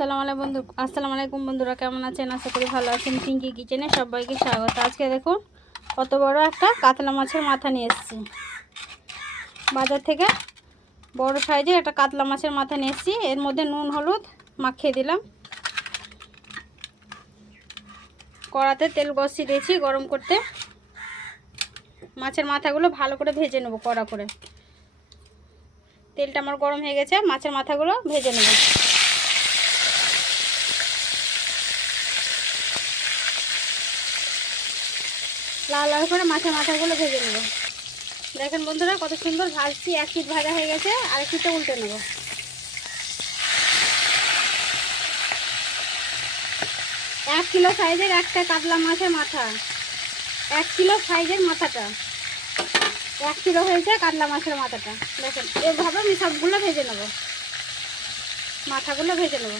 আসসালামু আলাইকুম বন্ধুরা, কেমন আছেন? আশা করি ভালো আছেন। পিঙ্কি কিচেনে সবাইকে স্বাগত। আজকে দেখুন কত বড় একটা কাতলা মাছের মাথা নিয়ে এসেছি বাজার থেকে। বড় সাইজের একটা কাতলা মাছের মাথা নিয়ে এসেছি। এর মধ্যে নুন হলুদ মাখিয়ে দিলাম। কড়াতে তেল বসিয়ে দিয়েছি গরম করতে। মাছের মাথাগুলো ভালো করে ভেজে নেব কড়া করে। তেলটা আমার গরম হয়ে গেছে, মাছের মাথাগুলো ভেজে নেব। লাল লাল করে মাছের মাথাগুলো ভেজে নেব। দেখেন বন্ধুরা কত সুন্দর ভাজছি। এক পিঠ ভাজা হয়ে গেছে, আরেক পিঠটা উল্টে নেব। 1 কিলো সাইজের একটা কাতলা মাছের মাথা, 1 কিলো সাইজের মাথাটা 1 কিলো হয়েছে কাতলা মাছের মাথাটা। দেখেন এভাবে আমি সবগুলো ভেজে নেব, মাথাগুলো ভেজে নেব।